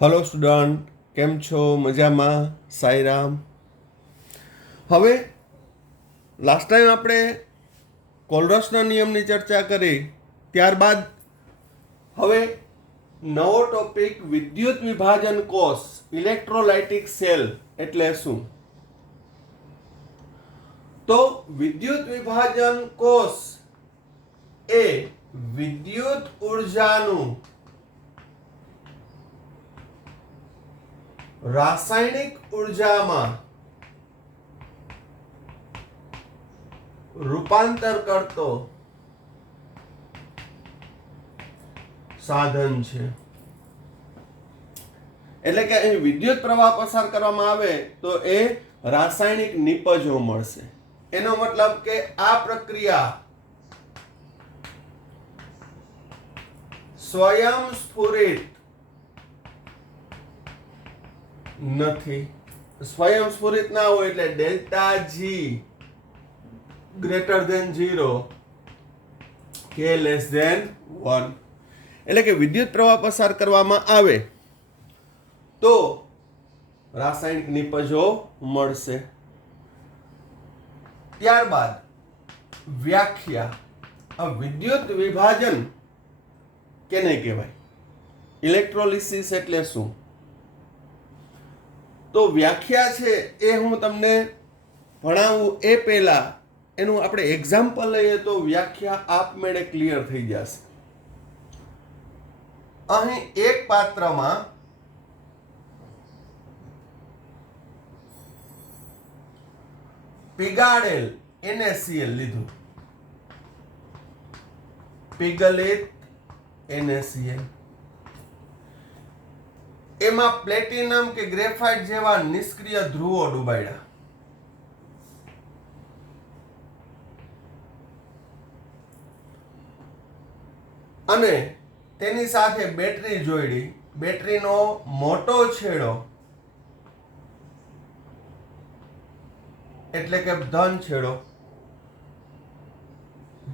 Hello student, કેમ છો? મજામાં? સાઈરામ. હવે લાસ્ટ ટાઈમ આપણે કોલરસના નિયમની ચર્ચા કરી, ત્યારબાદ હવે નવો ટોપિક વિદ્યુત વિભાજન કોષ, ઇલેક્ટ્રોલાઇટિક સેલ એટલે શું? તો વિદ્યુત વિભાજન કોષ એ વિદ્યુત ઉર્જાનું રાસાયણિક ઉર્જામાં રૂપાંતર કરતો સાધન છે. એટલે કે અહીં વિદ્યુત પ્રવાહ પસાર કરવામાં આવે તો એ રાસાયણિક નિપજો મળશે. એનો મતલબ કે આ પ્રક્રિયા સ્વયંસ્ફુરિત નથી. સ્વયંસ્ફુરિત ના હોય એટલે ડેલ્ટા જી ગ્રેટર ધેન 0, કે લેસ ધેન 1. એટલે કે વિદ્યુત પ્રવાહ પસાર કરવામાં આવે તો રાસાયણિક નિપજો મળશે. ત્યારબાદ વ્યાખ્યા. વિદ્યુત વિભાજન કેને કહેવાય? ઇલેક્ટ્રોલિસિસ એટલે શું? તો વ્યાખ્યા છે એ હું તમને ભણાવું એ પહેલા એનું આપણે એક્ઝામ્પલ લઈએ તો વ્યાખ્યા આપમેળે ક્લિયર થઈ જશે. અહીં એક પાત્રમાં પીગાળેલ NaCl લીધું, પીગલિત NaCl. એમાં પ્લેટિનમ કે ગ્રેફાઇટ જેવા નિષ્ક્રિય ધ્રુવો ડુબાડ્યા. અને તેની સાથે બેટરી જોડી. બેટરીનો મોટો છેડો એટલે કે ધન છેડો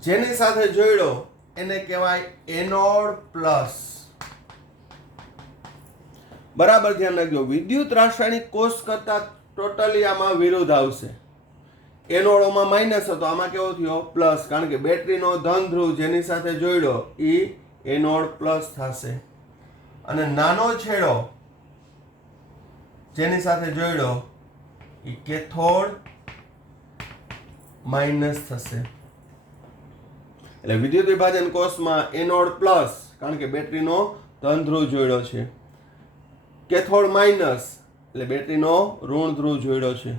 જેની સાથે જોડ્યો એને કહેવાય એનોડ પ્લસ. બરાબર ધ્યાન રાખજો. વિદ્યુત રાસાયણિક કોષ કરતા ટોટલી આમાં વિરુદ્ધ આવશે. એનોડોમાં માઇનસ હતો, આમાં કેવો થયો? પ્લસ. કારણ કે બેટરીનો ધન ધ્રુવ જેની સાથે જોડ્યો એ એનોડ પ્લસ થશે અને નાનો છેડો જેની સાથે જોડ્યો એ કેથોડ માઇનસ થશે. એટલે વિદ્યુત વિભાજન કોષમાં એનોડ પ્લસ કારણ કે બેટરીનો ધન ધ્રુવ જોડ્યો છે, કેથોડ માઇનસ એટલે બેટરીનો ઋણ ધ્રુવ જોડ્યો છે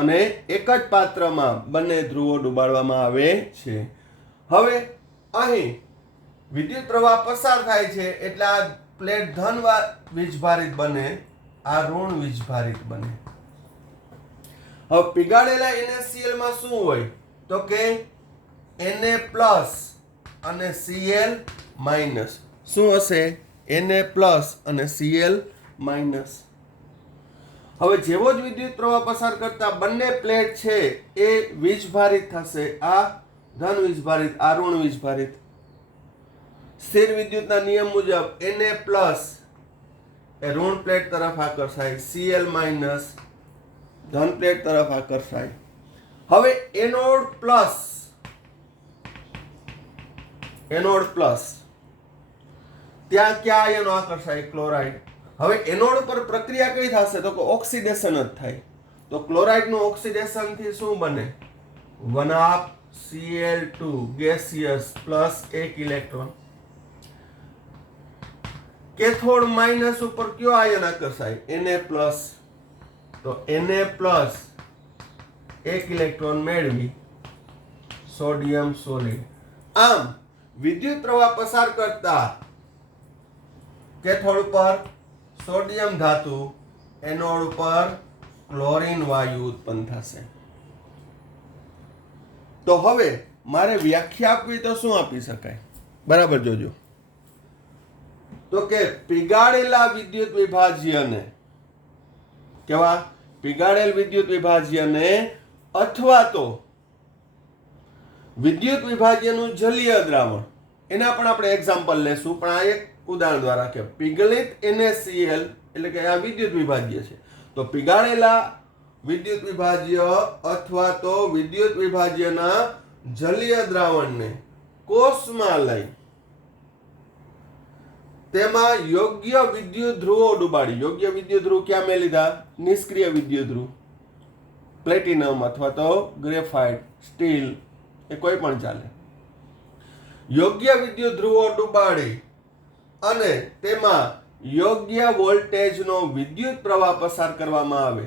અને એક જ પાત્રમાં બંને ધ્રુવો ડુબાડવામાં આવે છે. હવે અહીં વિદ્યુત પ્રવાહ પસાર થાય છે એટલે આ પ્લેટ ધન વીજભારિત બને, આ ઋણ વીજભારિત બને. હવે પીગાળેલા NaCl માં શું હોય? તો કે Na પ્લસ અને Cl માઇનસ. શું હશે? Na પ્લસ અને Cl માઇનસ. હવે જેવો જ વિદ્યુત પ્રવાહ પસાર કરતા બંને પ્લેટ છે એ વીજભારિત થશે. આ ધન વીજભારિત, આ ઋણ વીજભારિત. સ્થિર વિદ્યુતના નિયમ મુજબ Na પ્લસ એ ઋણ પ્લેટ તરફ આકર્ષાય, Cl માઇનસ ધન પ્લેટ તરફ આકર્ષાય. હવે એનોડ પ્લસ ત્યાં ક્યાં આયનો આકર્ષાય? ક્લોરાઇડ. હવે એનોડ પર પ્રક્રિયા કઈ થશે? તો કે ઓક્સિડેશન જ થાય. તો ક્લોરાઇડ નું ઓક્સિડેશન થી શું બને? 1/Cl2 gaseous plus 1 electron. Cathode minus ઉપર કયો આયન આકર્ષાય? Na plus. તો Na પ્લસ 1 ઇલેક્ટ્રોન મેળવી સોડિયમ સોલિડ. આમ વિદ્યુત પ્રવાહ પસાર કરતા કેથોડ ઉપર સોડિયમ ધાતુ, એનોડ ઉપર ક્લોરીન વાયુ ઉત્પન્ન થશે. તો હવે મારે વ્યાખ્યા આપવી તો શું આપી શકાય? બરાબર જોજો. તો કે પીગાળેલા વિદ્યુત વિભાજ્યને કેવા? પીગાળેલ વિદ્યુત વિભાજ્યને અથવા તો વિદ્યુત વિભાજ્યનું જલીય દ્રાવણ, એના પણ આપણે એક્ઝામ્પલ લેશું, પણ આ એક ઉદાહરણ દ્વારા કે પીગળિત NaCl એટલે કે આ વિદ્યુત વિભાજ્ય છે, તો પીગાળેલા વિદ્યુત વિભાજ્ય અથવા તો વિદ્યુત વિભાજ્યના જલીય દ્રાવણને કોષમાં લઈ તેમાં યોગ્ય વિદ્યુત ધ્રુવો ડુબાડી, યોગ્ય વિદ્યુત ધ્રુવ ક્યાં મેં લીધા? નિષ્ક્રિય વિદ્યુત ધ્રુવ, પ્લેટિનમ અથવા તો ગ્રેફાઇટ, સ્ટીલ, એ કોઈ પણ ચાલે. યોગ્ય વિદ્યુત ધ્રુવો ડુબાડી અને તેમાં યોગ્ય વોલ્ટેજનો વિદ્યુત પ્રવાહ પસાર કરવામાં આવે,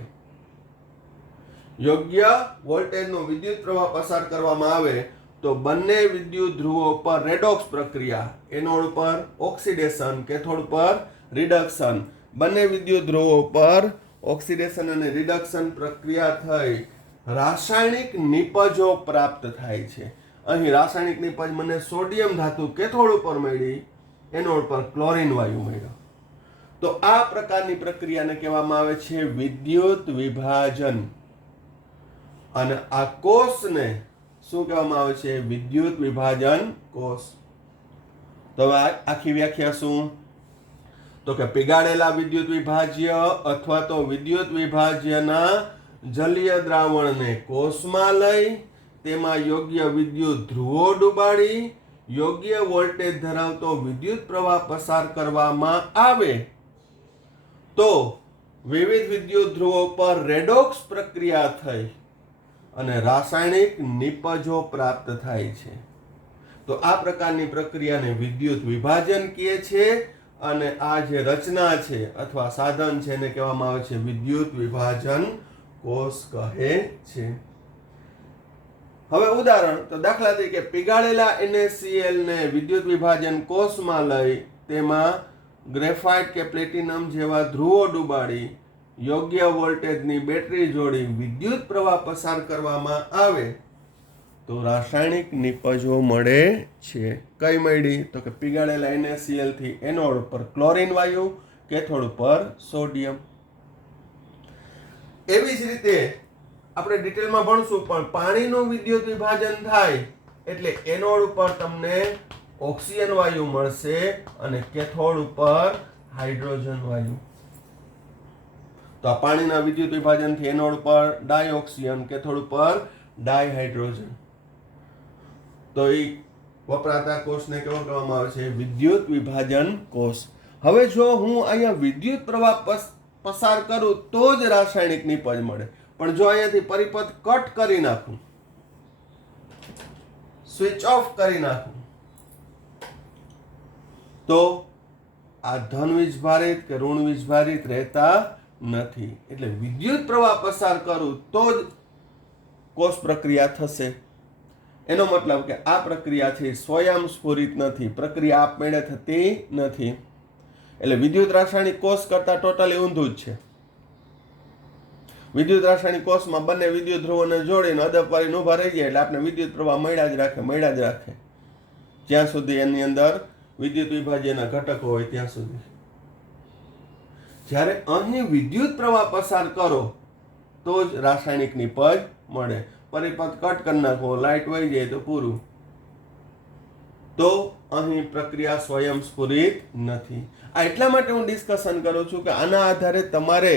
યોગ્ય વોલ્ટેજનો વિદ્યુત પ્રવાહ પસાર કરવામાં આવે તો બંને વિદ્યુત ધ્રુવો પર રેડોક્સ પ્રક્રિયા, એનોડ પર ઓક્સિડેશન, કેથોડ પર રિડક્શન, બંને વિદ્યુત ધ્રુવો પર ઓક્સિડેશન અને રિડક્શન પ્રક્રિયા થઈ રાસાયણિક નિપજો પ્રાપ્ત થાય છે. અહીં રાસાયણિક નિપજ મને સોડિયમ ધાતુ કેથોડ ઉપર મળી, એનોડ પર ક્લોરીન વાયુ મળ્યો. તો આ પ્રકારની પ્રક્રિયાને કહેવામાં આવે છે વિદ્યુત વિભાજન. અને આ કોષને શું કહેવામાં આવે છે? વિદ્યુત વિભાજન કોષ. તો હવે આખી વ્યાખ્યા શું? તો કે પીગાળેલા વિદ્યુત વિભાજ્ય અથવા તો વિદ્યુત વિભાજ્યના જલીય દ્રાવણને કોષમાં લઈ તેમાં યોગ્ય વિદ્યુત ધ્રુવો ડુબાડી યોગ્ય વોલ્ટેજ ધરાવતો વિદ્યુત પ્રવાહ પસાર કરવામાં આવે તો વિવિધ વિદ્યુત ધ્રુવો પર રેડોક્સ પ્રક્રિયા થઈ અને રાસાયણિક નિપજો પ્રાપ્ત થાય છે. તો આ પ્રકારની પ્રક્રિયાને વિદ્યુત વિભાજન કહે છે અને આ જે રચના છે અથવા સાધન છે એને કહેવામાં આવે છે વિદ્યુત વિભાજન કોષ કહે છે. હવે ઉદાહરણ, તો દાખલા તરીકે પીગાળેલા NaCl ને વિદ્યુત વિભાજન કોષમાં લઈ તેમાં ગ્રેફાઇટ કે પ્લેટિનમ જેવા ધ્રુવો ડુબાડી યોગ્ય વોલ્ટેજની બેટરી જોડી વિદ્યુત પ્રવાહ પસાર કરવામાં આવે તો રાસાયણિક નિપજો મળે છે. કઈ મળી? તો કે પીગાળેલા NaCl થી એનોડ પર ક્લોરીન વાયુ, કેથોડ પર સોડિયમ. એવી જ રીતે આપણે ડિટેલમાં ભણશું, પણ પાણીનું વિદ્યુત વિભાજન થાય એટલે એનોડ ઉપર તમને ઓક્સિજન વાયુ મળશે અને કેથોડ ઉપર હાઇડ્રોજન વાયુ. તો આ પાણીના વિદ્યુત વિભાજનથી એનોડ પર ડાયઓક્સિજન, કેથોડ પર ડાયહાઇડ્રોજન. તો એ વપરાતા કોષને કેવો કહેવામાં આવે છે? વિદ્યુત વિભાજન કોષ. હવે જો હું અહીંયા વિદ્યુત પ્રવાહ પસાર કરું તો જ રાસાયણિક નિપજ મળે, પણ જો અહીંયાથી પરિપથ કટ કરી નાખું, સ્વિચ ઓફ કરી નાખું તો આ ધન વીજભારિત કે ઋણ વીજભારિત રહેતા નથી. એટલે વિદ્યુત પ્રવાહ પસાર કરું તો જ કોષ પ્રક્રિયા થશે. એનો મતલબ કે આ પ્રક્રિયા છે સ્વયંસ્ફુરિત નથી, પ્રક્રિયા આપમેળે થતી નથી. એટલે વિદ્યુત રાસાયણિક કોષ કરતા ટોટલી ઊંધું જ છે. વિદ્યુત રાસાયણિક કોષમાં બંને વિદ્યુત ધ્રુવોને જોડીને અદબ કરીને ઊભા રહી જાય એટલે આપણે વિદ્યુત પ્રવાહ મળ્યા જ રાખે જ્યાં સુધી એની અંદર વિદ્યુત વિભાજ્યના ઘટકો હોય ત્યાં સુધી. જ્યારે અહીં વિદ્યુત પ્રવાહ પસાર કરો તો જ રાસાયણિક નિપજ મળે. પરિપથ કટ કરી નાખો, લાઇટ વહી જાય તો પૂરું. તો અહીં પ્રક્રિયા સ્વયંસ્ફુરિત નથી. આ એટલા માટે હું ડિસ્કશન કરું છું કે આના આધારે તમારે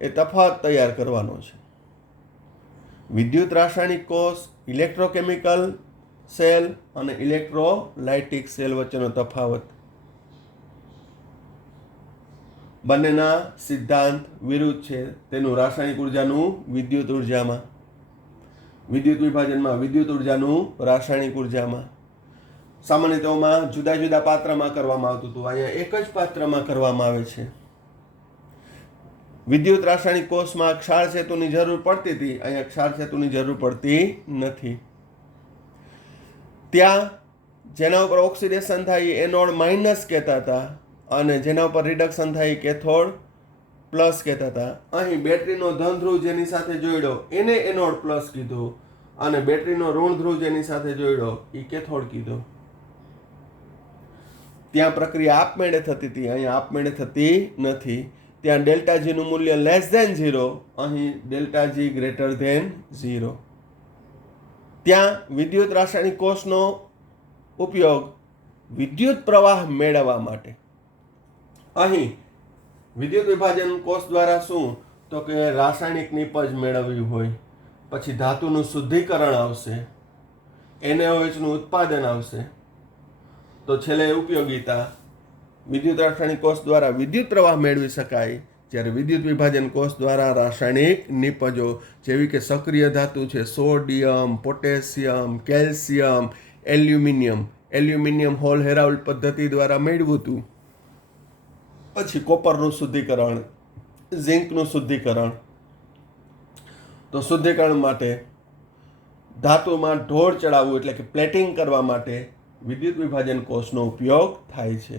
એ તફાવત તૈયાર કરવાનો છે. વિદ્યુત રાસાયણિક કોષ, ઇલેક્ટ્રોકેમિકલ સેલ અને ઇલેક્ટ્રોલાઇટિક સેલ વચ્ચેનો તફાવત. બંનેના સિદ્ધાંત વિરુદ્ધ છે. તેનું રાસાયણિક ઉર્જાનું વિદ્યુત ઉર્જામાં, વિદ્યુત વિભાજનમાં વિદ્યુત ઉર્જાનું રાસાયણિક ઉર્જામાં. સામાન્યતાઓમાં જુદા જુદા પાત્રમાં કરવામાં આવતું હતું, અહીંયા એક જ પાત્રમાં કરવામાં આવે છે. વિદ્યુત રાસાયણિક કોષમાં ક્ષાર સેતુની જરૂર પડતી હતી, અહીંયા ક્ષાર સેતુની જરૂર પડતી નથી. ત્યાં જેના ઉપર ઓક્સિડેશન થાય એનોડ માઇનસ કહેતા હતા અને જેના ઉપર રિડક્શન થાય કેથોડ પ્લસ કહેતા હતા. અહીં બેટરીનો ધન ધ્રુવ જેની સાથે જોડ્યો એને એનોડ પ્લસ કીધું અને બેટરીનો ઋણ ધ્રુવ જેની સાથે જોડ્યો એ કેથોડ કીધું. ત્યાં પ્રક્રિયા આપમેળે થતી હતી, અહીંયા આપમેળે થતી નથી. ત્યાં ડેલ્ટા જી નું મૂલ્ય લેસ ધેન 0, અહીં ડેલ્ટા જી ગ્રેટર ધેન 0. ત્યાં વિદ્યુત રાસાયણિક કોષનો ઉપયોગ વિદ્યુત પ્રવાહ મેળવવા માટે, અહીં વિદ્યુત વિભાજન કોષ દ્વારા શું તો કે રાસાયણિક નિપજ મેળવ્યું હોય, પછી ધાતુનું શુદ્ધિકરણ આવશે, NaOH નું ઉત્પાદન આવશે, તો છેલ્લે ઉપયોગિતા વિદ્યુત રાસાયણિક કોષ દ્વારા વિદ્યુત પ્રવાહ મેળવી શકાય, જ્યારે વિદ્યુત વિભાજન કોષ દ્વારા રાસાયણિક નિપજો જેવી કે સક્રિય ધાતુ છે sodium, potassium, calcium, aluminium Hall Heroult પદ્ધતિ દ્વારા મેળવ્યું હતું. પછી કોપરનું શુદ્ધિકરણ, ઝિંકનું શુદ્ધિકરણ. તો શુદ્ધિકરણ માટે ધાતુમાં ઢોળ ચડાવવું એટલે કે પ્લેટિંગ કરવા માટે વિદ્યુત વિભાજન કોષનો ઉપયોગ થાય છે.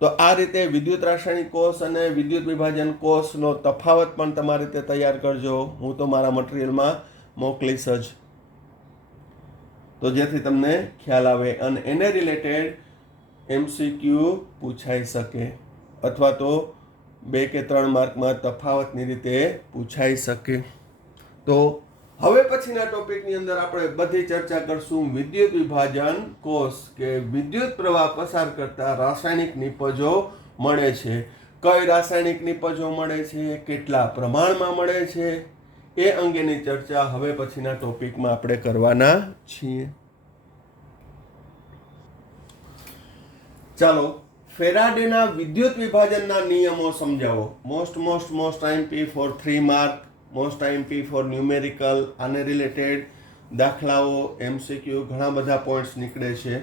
તો આ રીતે વિદ્યુત રાસાયણિક કોષ અને વિદ્યુત વિભાજન કોષનો તફાવત પણ તમારી રીતે તૈયાર કરજો. હું તો મારા મટીરિયલમાં મોકલીશ જ, તો જેથી તમને ખ્યાલ આવે અને એને રિલેટેડ MCQ પૂછાઈ શકે અથવા તો 2 કે 3 માર્કમાં તફાવતની રીતે પૂછાઈ શકે. તો હવે પછીના ટોપિકની અંદર આપણે બધી ચર્ચા કરશું વિદ્યુત વિભાજન કોષ કે વિદ્યુત પ્રવાહ પસાર કરતા રાસાયણિક નિપજો મળે છે, કઈ રાસાયણિક નિપજો મળે છે, કેટલા પ્રમાણમાં મળે છે, એ અંગેની ચર્ચા હવે પછીના ટોપિકમાં આપણે કરવાના છીએ. ચાલો ફેરાડેના વિદ્યુત વિભાજનના નિયમો સમજાવો. Most IMP for 3 mark, most IMP for numerical, આને રિલેટેડ દાખલાઓ, MCQ ઘણા બધા પોઈન્ટ્સ નીકળે છે.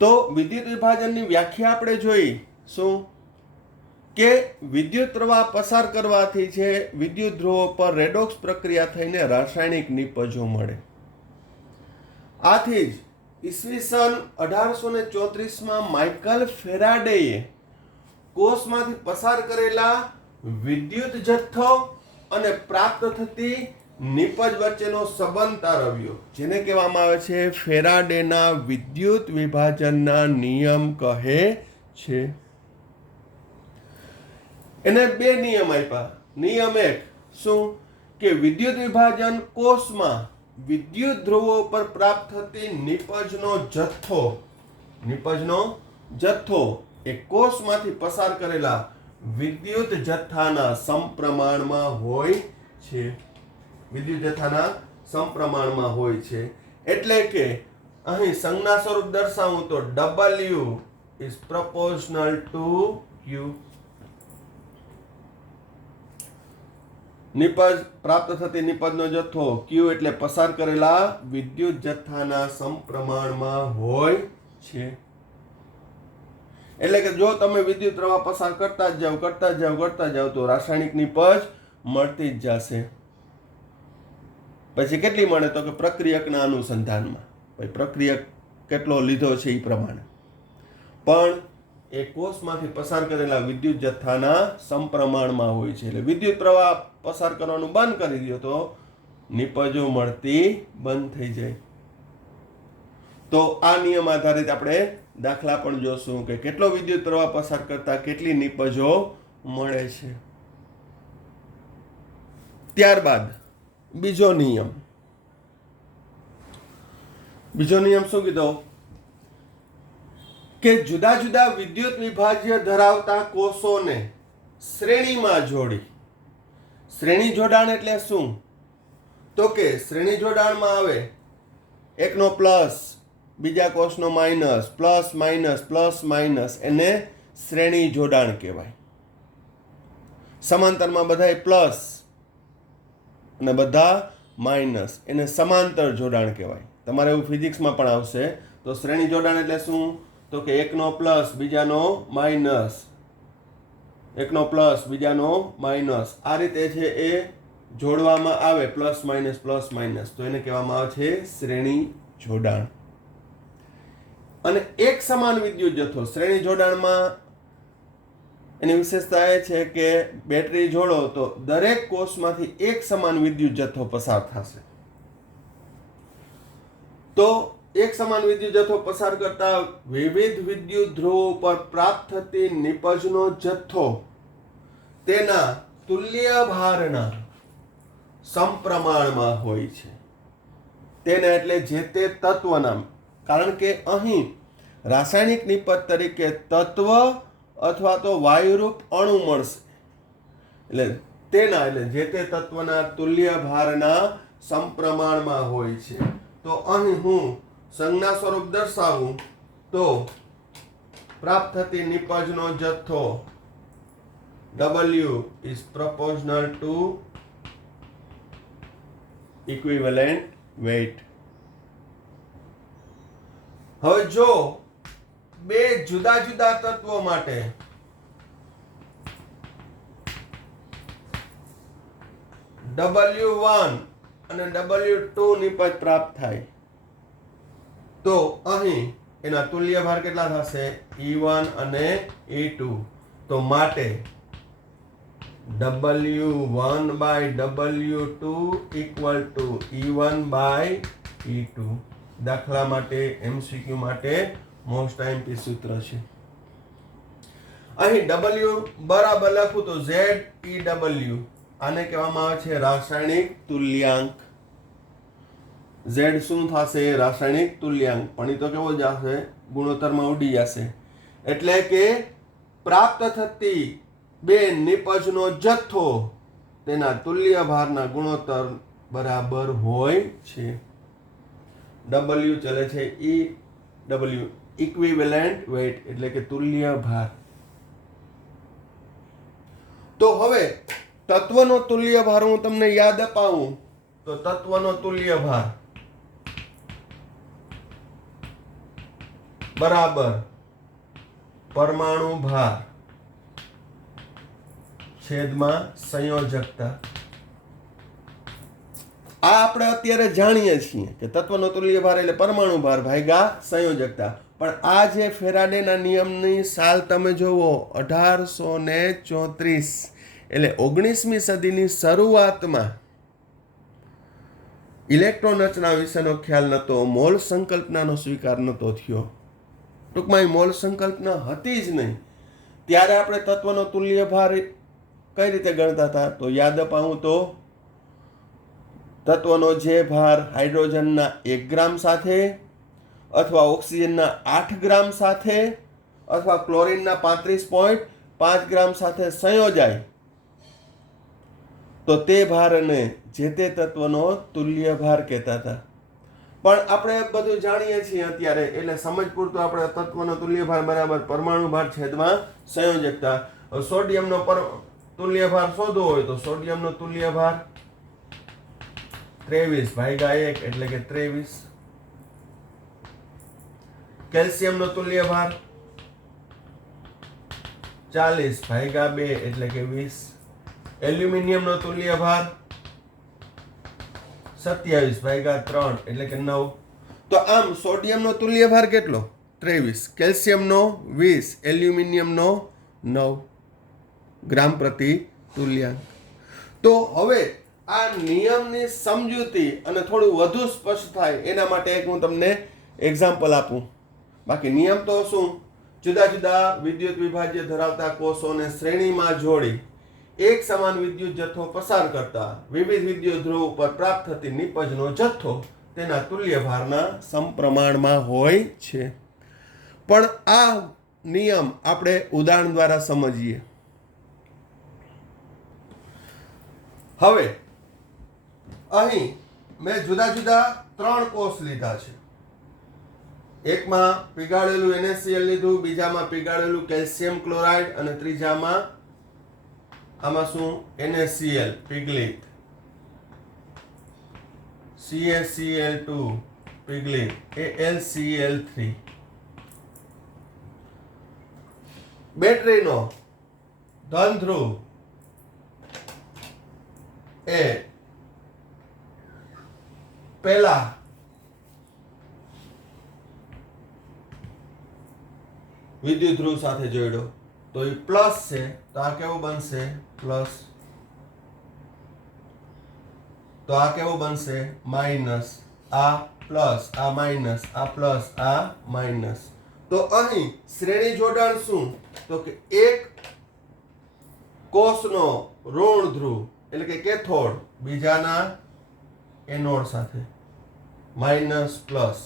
તો વિદ્યુત વિભાજનની વ્યાખ્યા આપણે જોઈ શું કે વિદ્યુત પ્રવાહ પસાર કરવાથી છે વિદ્યુત ધ્રુવો પર રેડોક્સ પ્રક્રિયા થઈને રાસાયણિક નિપજો મળે. આથી જ ઈસવીસન 1834માં માઇકલ ફેરાડેએ કોષમાંથી પસાર કરેલા વિદ્યુત જથ્થો અને પ્રાપ્ત થતી નિપજ વચ્ચેનો સંબંધ તારવ્યો, જેને કહેવામાં આવે છે ફેરાડેના વિદ્યુત વિભાજનના નિયમ કહે છે. એને 2 નિયમ આપ્યા. નિયમ 1 શું કે વિદ્યુત વિભાજન કોષમાં વિદ્યુત ધ્રુવો પર પ્રાપ્ત થતી નિપજનો જથ્થો એ કોષમાંથી પસાર કરેલા વિદ્યુત જથ્થાના સમપ્રમાણમાં હોય છે. વિદ્યુત જથ્થાના સમપ્રમાણમાં હોય છે એટલે કે અહીં સંજ્ઞા સ્વરૂપ દર્શાવું તો W is proportional to Q. નિપજ પ્રાપ્ત થતી નિપજનો જથ્થો Q એટલે પસાર કરેલા વિદ્યુત જથ્થાના સમપ્રમાણમાં હોય છે. એટલે કે જો તમે વિદ્યુત પ્રવાહ પસાર કરતા જાવ તો રાસાયણિક નિપજ મળતી જ જશે. પછી કેટલી મળે તો કે પ્રક્રિયકના અનુસંધાનમાં, ભાઈ પ્રક્રિયક કેટલો લીધો છે એ પ્રમાણે, પણ એ કોષમાંથી પસાર કરેલા વિદ્યુત જથ્થાના સમપ્રમાણમાં હોય છે. એટલે વિદ્યુત પ્રવાહ પસાર કરવાનું બંધ કરી દો તો નિપજો મળતી બંધ થઈ જાય. તો આ નિયમ આધારિત આપણે દાખલા પણ જોશું કે કેટલો વિદ્યુત પ્રવાહ પસાર કરતા કેટલી નિપજો મળે છે. ત્યારબાદ બીજો નિયમ શું કીધો કે જુદા જુદા વિદ્યુત વિભાજ્ય ધરાવતા કોષોને શ્રેણીમાં જોડી. શ્રેણી જોડાણ એટલે શું તો કે શ્રેણી જોડાણમાં આવે એકનો પ્લસ, બીજા કોષનો માઇનસ, પ્લસ માઇનસ, એને શ્રેણી જોડાણ કહેવાય. સમાંતરમાં બધા પ્લસ અને બધા માઇનસ, એને સમાંતર જોડાણ કહેવાય. તમારે એવું ફિઝિક્સમાં પણ આવશે. તો શ્રેણી જોડાણ એટલે શું તો કે એકનો પ્લસ બીજાનો માઇનસ, એકનો પ્લસ બીજાનો માઇનસ, આ રીતે છે એ જોડવામાં આવે પ્લસ માઇનસ, તો એને કહેવામાં આવે છે શ્રેણી જોડાણ. અને એક સમાન વિદ્યુત જથ્થો શ્રેણી જોડાણમાં એની વિશેષતા એ છે કે બેટરી જોડો તો દરેક કોષમાંથી એક સમાન વિદ્યુત જથ્થો પસાર થશે. તો એક સમાન વિદ્યુત જથ્થો પસાર કરતા વિવિધ વિદ્યુત ધ્રુવો પર પ્રાપ્ત થતી નિપજનો જથ્થો તેના તુલ્ય ભારના સમપ્રમાણમાં હોય છે. તેને એટલે જે તે તત્વના, કારણ કે અહીં રાસાયણિક નિપજ તરીકે તત્વ અથવા તો વાયુરૂપ અણુ મળશે. એટલે જે તે તત્વના તુલ્ય ભારના સમપ્રમાણમાં હોય છે. તો અહીં હું સંજ્ઞા સ્વરૂપ દર્શાવું તો પ્રાપ્ત થતી નિપજનો જથ્થો W is proportional to equivalent weight. હવે જો બે જુદા જુદા તત્વો માટે W1 અને W2 નિપજ પ્રાપ્ત થાય તો અહીં એના તુલ્ય ભાર કેટલા થશે? E1 અને E2. તો માટે W1 by W2 equal to E1 by E2. દાખલા માટે MCQ માટે મોસ્ટ આઈએમપી સૂત્ર છે. અહીં W બરાબર લખું તો ZEW. આને કહેવામાં આવે છે રાસાયણિક તુલ્યાંક. Z શું થશે? રાસાયણિક તુલ્યાંક. પણ એ તો કેવો જશે? ગુણોત્તરમાં ઉડી જશે. એટલે કે પ્રાપ્ત થતી બે નિપજનો જથ્થો તેના તુલ્ય ભારના ગુણોત્તર બરાબર હોય છે. W ચલે છે EW ઇક્વિવેલન્ટ વેઇટ એટલે કે તુલ્ય ભાર. તો હવે તત્વનો તુલ્ય ભાર હું તમને યાદ અપાવું તો તત્વનો તુલ્ય ભાર બરાબર પરમાણુ ભાર છેદમાં સંયોજકતા. આ આપણે અત્યારે જાણીએ છીએ કે તત્વનો તુલ્ય ભાર એટલે પરમાણુ ભાર ભાગ્યા સંયોજકતા. પણ આ જે ફેરાડેના નિયમની સાલ તમે જોવો 1834 એટલે 19મી સદીની શરૂઆતમાં ઇલેક્ટ્રોન રચના વિશેનો ખ્યાલ નહોતો, મોલ સંકલ્પનાનો સ્વીકાર નહોતો થયો. ટૂંકમાં મોલ સંકલ્પના હતી જ નહીં. ત્યારે આપણે તત્વનો તુલ્ય ભાર કઈ રીતે ગણતા હતા? તો યાદ અપાવું તો તત્વનો જે ભાર હાઇડ્રોજનના 1 ગ્રામ સાથે અથવા ઓક્સિજનના 8 ગ્રામ સાથે અથવા ક્લોરીનના 35.5 ગ્રામ સાથે સંયોજાય તો તે ભારને જે તે તત્વનો તુલ્ય ભાર કહેતા હતા. પણ આપણે બધું જાણીએ છીએ અત્યારે એટલે સમજ પૂરતું આપણે તત્વનો તુલ્ય ભાર બરાબર પરમાણુ ભાર છેદમાં સંયોજકતા. સોડિયમનો તુલ્ય ભાર શોધવો હોય તો સોડિયમનો તુલ્ય ભાર 23 ભાગ્યા 1 એટલે કે 23. કેલ્શિયમનો તુલ્ય ભાર 40 ભાગ્યા 2 એટલે કે 20. એલ્યુમિનિયમનો તુલ્ય ભાર 27 ભાગ્યા 3 એટલે કે 9. તો આમ સોડિયમનો તુલ્ય ભાર કેટલો? 23. કેલ્શિયમનો 20, એલ્યુમિનિયમનો 9 ગ્રામ પ્રતિ તુલ્યાંક. તો હવે આ નિયમની સમજૂતી અને થોડું વધુ સ્પષ્ટ થાય એના માટે એક હું તમને એક્ઝામ્પલ આપું. બાકી નિયમ તો શું? જુદા જુદા વિદ્યુત વિભાજ્ય ધરાવતા કોષોને શ્રેણીમાં જોડી એક સમાન વિદ્યુત જથ્થો પસાર કરતા વિવિધ વિદ્યુત ધ્રુવ ઉપર પ્રાપ્ત થતી નિપજનો જથ્થો તેના તુલ્ય ભારના સમપ્રમાણમાં હોય છે. પણ આ નિયમ આપણે ઉદાહરણ દ્વારા સમજીએ. હવે અહીં મેં જુદા જુદા 3 કોષ લીધા છે. એકમાં પીગાળેલું NaCl લીધું, બીજામાં પીગાળેલું કેલ્શિયમ ક્લોરાઇડ અને ત્રીજામાં આમાં શું NaCl પીગલિત, CaCl2 પીગલિત, AlCl3. બેટરીનો ધન ધ્રુવ એ પહેલા વિદ્યુત ધ્રુવ સાથે જોડ્યો તો એ પ્લસ છે, તો આ કેવું બનશે? પ્લસ. તો આ કેવું બનશે? માઇનસ. આ પ્લસ, આ માઇનસ, આ પ્લસ, આ માઇનસ. તો અહીં શ્રેણી જોડાણ શું? તો કે એક કોષનો ઋણ ધ્રુવ એટલે કે કેથોડ બીજાના એનોડ સાથે માઇનસ પ્લસ,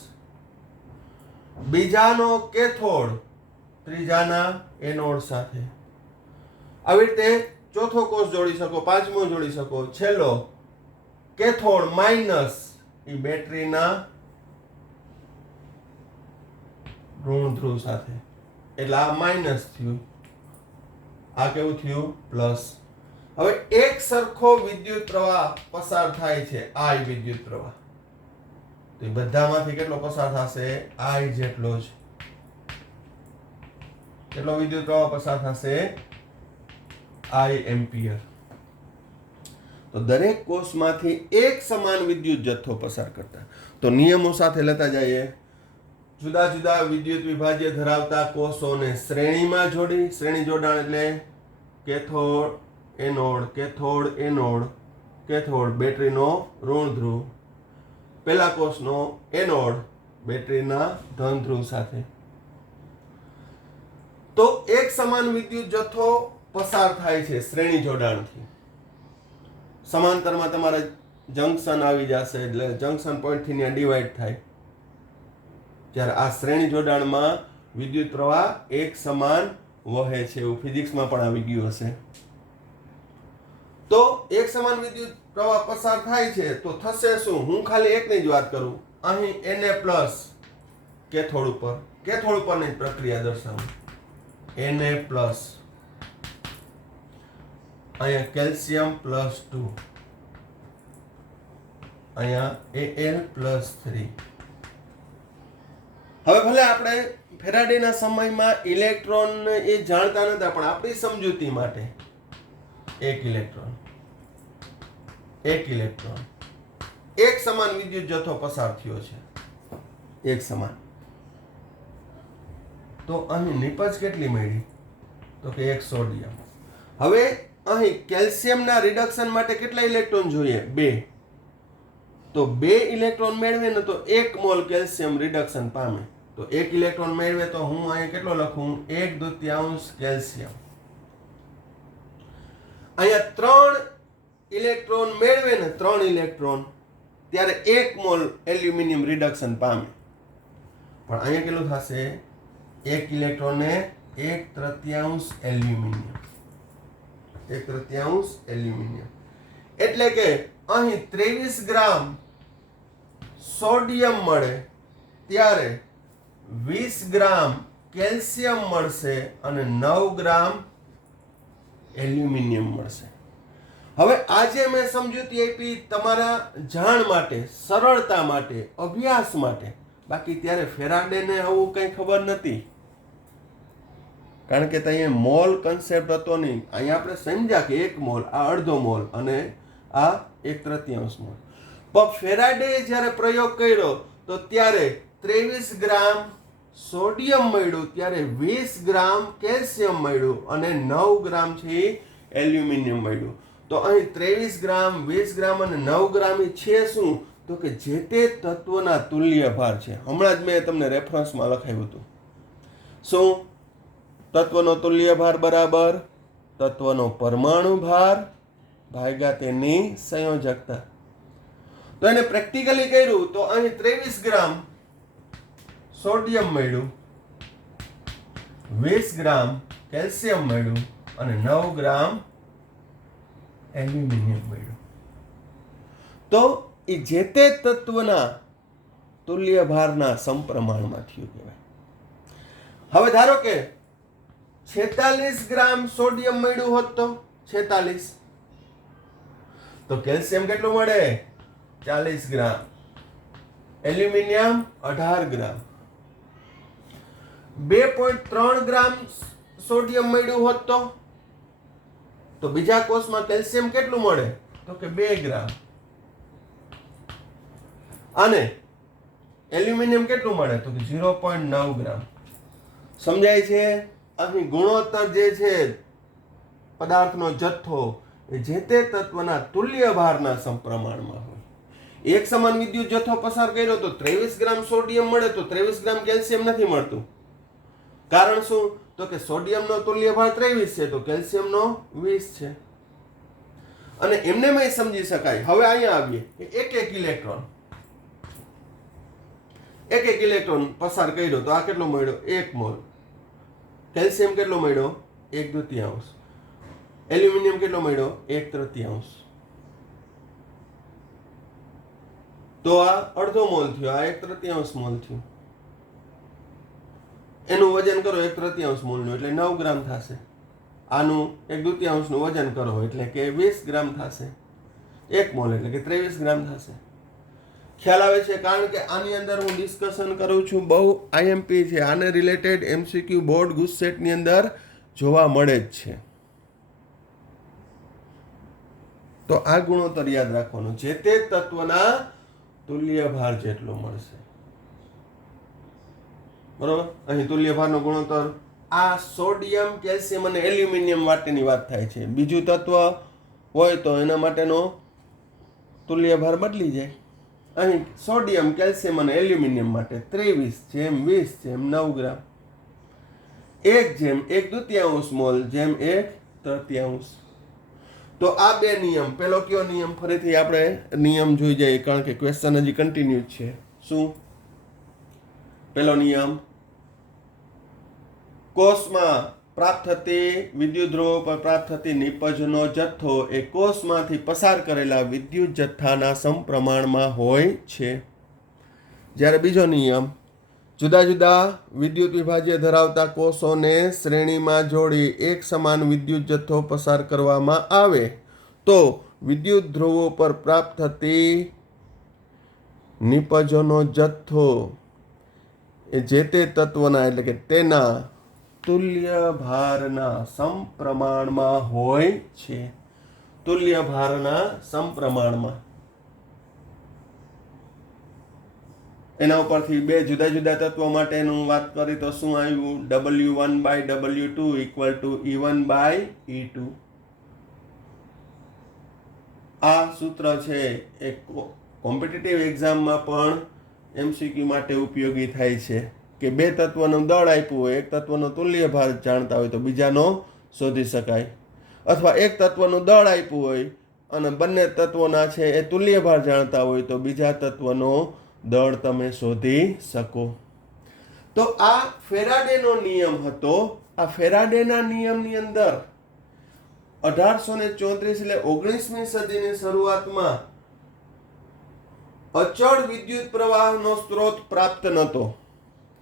બીજાનો કેથોડ ત્રીજાના એનોડ સાથે. આવી રીતે ચોથો કોષ જોડી શકો, પાંચમો જોડી શકો. છેલ્લો કેથોડ માઇનસ એ બેટરીના ઋણ ધ્રુવ સાથે. એટલે આ માઇનસ થયું, આ કેવું થયું? પ્લસ. હવે એક સરખો વિદ્યુત પ્રવાહ પસાર થાય છે, I વિદ્યુત પ્રવાહ. તો એ બધામાંથી કેટલો પસાર થશે? I જેટલો જ. કેટલો વિદ્યુત પ્રવાહ પસાર થશે? I ampere. તો દરેક કોષમાંથી એક સમાન વિદ્યુત જથ્થો પસાર કરતા. તો નિયમો સાથે લેતા જઈએ. જુદા જુદા વિદ્યુત વિભાજ્ય ધરાવતા કોષોને શ્રેણીમાં જોડી. શ્રેણી જોડાણ એટલે cathode anode, cathode anode, cathode બેટરીનો ઋણ ધ્રુવ. પહેલા કોષનો એનોડ બેટરીના ધન ધ્રુવ સાથે. તો એક સમાન વિદ્યુત જથ્થો પસાર થાય છે શ્રેણી જોડાણથી. સમાંતરમાં તમારે જંકશન આવી જશે, એટલે જંકશન પોઈન્ટથી ત્યાં ડિવાઈડ થાય. જ્યારે આ શ્રેણી જોડાણમાં વિદ્યુત પ્રવાહ એક સમાન વહે છે, એવું ફિઝિક્સમાં પણ આવી ગયું હશે. તો એક સમાન વિદ્યુત પ્રવાહ પસાર થાય છે તો થશે શું? હું ખાલી એકની જ વાત કરું. અહીં Na+ કેથોડ ઉપર, કેથોડ ઉપરની જ પ્રક્રિયા દર્શાવું. Na+, અહીંયા કેલ્શિયમ +2, અહીંયા Al+3. હવે ભલે આપણે ફેરાડેના સમયમાં ઇલેક્ટ્રોન એ જાણતા નતા, પણ આપણી સમજૂતી માટે એક ઇલેક્ટ્રોન, એક ઇલેક્ટ્રોન, એક સમાન વિદ્યુત જથ્થો પસાર થયો છે, એક સમાન. તો અહીં નિપજ કેટલી મળી? તો કે એક સોડિયમ. હવે અહીં કેલ્શિયમના રિડક્શન માટે કેટલા ઇલેક્ટ્રોન જોઈએ? 2. તો 2 ઇલેક્ટ્રોન મેળવે ને તો 1 મોલ કેલ્શિયમ રિડક્શન પામે. તો 1 ઇલેક્ટ્રોન મેળવે તો હું અહીં કેટલો લખું? 1/2 કેલ્શિયમ. અહીંયા 3 ઇલેક્ટ્રોન મેળવે ને 3 ઇલેક્ટ્રોન, ત્યારે 1 મોલ એલ્યુમિનિયમ રિડક્શન પામે. પણ અહીંયા કેટલું થશે? 1 ઇલેક્ટ્રોનને 1/3 એલ્યુમિનિયમ, 1/3 એલ્યુમિનિયમ. એટલે કે અહીં 23 ગ્રામ સોડિયમ મળે ત્યારે 20 ગ્રામ કેલ્શિયમ મળશે અને 9 ગ્રામ એલ્યુમિનિયમ મળશે. હવે આજે મેં સમજૂતી આપી તમારા જાણ માટે, સરળતા માટે, અભ્યાસ માટે. બાકી ત્યારે ફેરાડેને આવું કંઈ ખબર નથી, કારણ કે ત્યાં મોલ કન્સેપ્ટ હતો નહીં. અહીંયા આપણે સમજ્યા કે 1 મોલ, આ અડધો મોલ અને આ 1/3 મોલ. પણ ફેરાડે જ્યારે પ્રયોગ કર્યો તો ત્યારે 23 ગ્રામ સોડિયમ મળ્યું, ત્યારે 20 ગ્રામ કેલ્શિયમ મળ્યું અને 9 ગ્રામ છે એલ્યુમિનિયમ મળ્યું. તો અહીં 23 ગ્રામ, 20 ગ્રામ અને 9 ગ્રામ એ છે શું? તો કે જે તે તત્વના તુલ્ય ભાર છે. હમણાં જ મેં તમને રેફરન્સમાં લખાવ્યું હતું. શું? તત્વનો તુલ્ય ભાર બરાબર તત્વનો પરમાણુ ભાર ભાગ્યા તેની સંયોજકતા. તો એને પ્રેક્ટિકલી કર્યું તો અહીં 23 ગ્રામ સોડિયમ મળ્યું, 20 ગ્રામ કેલ્શિયમ મળ્યું અને 9 ગ્રામ એલ્યુમિનિયમ મળ્યું. તો એ જે તે તત્વના તુલ્ય ભારના સમપ્રમાણમાં થયું કહેવાય. હવે ધારો કે 46 ગ્રામ સોડિયમ મળ્યું હોત તો 46, તો કેલ્શિયમ કેટલું મળે? 40 ગ્રામ, એલ્યુમિનિયમ 18 ગ્રામ. 2.3 ગ્રામ સોડિયમ મળ્યું હોત તો બીજા કોષમાં કેલ્શિયમ કેટલું મળે? તો કે 2 ગ્રામ. અને એલ્યુમિનિયમ કેટલું મળે? તો કે 0.9 ગ્રામ. સમજાય છે? અહીં ગુણોત્તર જે છે પદાર્થનો જથ્થો એ જે તે તત્વના તુલ્ય ભારના સમપ્રમાણમાં હોય. એક સમાન વિદ્યુત જથ્થો પસાર કર્યો તો 23 ગ્રામ સોડિયમ મળે તો 23 ગ્રામ કેલ્શિયમ નથી મળતું. કારણ શું? તો કે સોડિયમનો તુલ્ય ભાર 23 છે તો કેલ્શિયમનો 20 છે. અને એમને મેં સમજી શકાય. હવે અહીંયા આવીએ એક ઇલેક્ટ્રોન, એક ઇલેક્ટ્રોન પસાર કર્યો તો આ કેટલો મળ્યો? 1 મોલ. કેલ્શિયમ કેટલો મળ્યો? 1/2. એલ્યુમિનિયમ કેટલો મળ્યો? 1/3. તો આ અડધો મોલ થયો, આ 1/3 મોલ થયું. એનું વજન કરો 1/3 મોલનું એટલે 9 ગ્રામ થશે. આનું 1/2 નું વજન કરો એટલે કે 20 ગ્રામ થશે. 1 મોલ એટલે કે 23 ગ્રામ થશે. ખ્યાલ આવે છે? કારણ કે આની અંદર હું ડિસ્કશન કરું છું, બહુ આઈએમપી છે, આને રિલેટેડ એમસીક્યુ બોર્ડ ગુજસેટની અંદર જોવા મળે જ છે. તો આ ગુણોત્તર યાદ રાખવાનો, જે તે તત્વના તુલ્ય ભાર જેટલો મળશે. બરોબર? અહીં તુલ્ય ભારનો ગુણોત્તર આ સોડિયમ, કેલ્શિયમ અને એલ્યુમિનિયમ માટેની વાત થાય છે. બીજું તત્વ હોય તો એના માટેનો તુલ્ય ભાર બદલી જાય. અહીં સોડિયમ, કેલ્શિયમ અને એલ્યુમિનિયમ માટે 23:20:9 ગ્રામ, 1/1/2 મોલ 1/3. તો આ બે નિયમ, પેલો કયો નિયમ? ફરીથી આપણે નિયમ જોઈ જઈએ કારણ કે ક્વેશ્ચન હજી કન્ટિન્યુ છે. શું પેલો નિયમ? કોષમાં પ્રાપ્ત થતી વિદ્યુત ધ્રુવો પર પ્રાપ્ત થતી નિપજનો જથ્થો એ કોષમાંથી પસાર કરેલા વિદ્યુત જથ્થાના સમપ્રમાણમાં હોય છે. જ્યારે બીજો નિયમ, જુદા જુદા વિદ્યુત વિભાજ્ય ધરાવતા કોષોને શ્રેણીમાં જોડી એક સમાન વિદ્યુત જથ્થો પસાર કરવામાં આવે તો વિદ્યુત ધ્રુવો પર પ્રાપ્ત થતી નિપજનો જથ્થો એ જે તે તત્વના એટલે કે તેના તુલ્ય ભારના સમપ્રમાણમાં હોય છે. તુલ્ય ભારના સમપ્રમાણમાં. એના ઉપરથી બે જુદા જુદા તત્વો માટેનું વાત કરી તો શું આવ્યું? W1/W2 = E1/E2. આ સૂત્ર છે એ કોમ્પિટિટિવ એક્ઝામમાં પણ એમસીક્યુ માટે ઉપયોગી થાય છે કે બે તત્વનું દળ આપ્યું હોય, એક તત્વનો તુલ્ય ભાર જાણતા હોય તો બીજાનો શોધી શકાય, અથવા એક તત્વનું દળ આપ્યું હોય અને બંને તત્વોના છે એ તુલ્ય ભાર જાણતા હોય તો બીજા તત્વનો દળ તમે શોધી શકો. તો આ ફેરાડેનો નિયમ હતો. આ ફેરાડેના નિયમની અંદર 1834 એટલે 19મી સદીની શરૂઆતમાં અચળ વિદ્યુત પ્રવાહનો સ્ત્રોત પ્રાપ્ત નહોતો.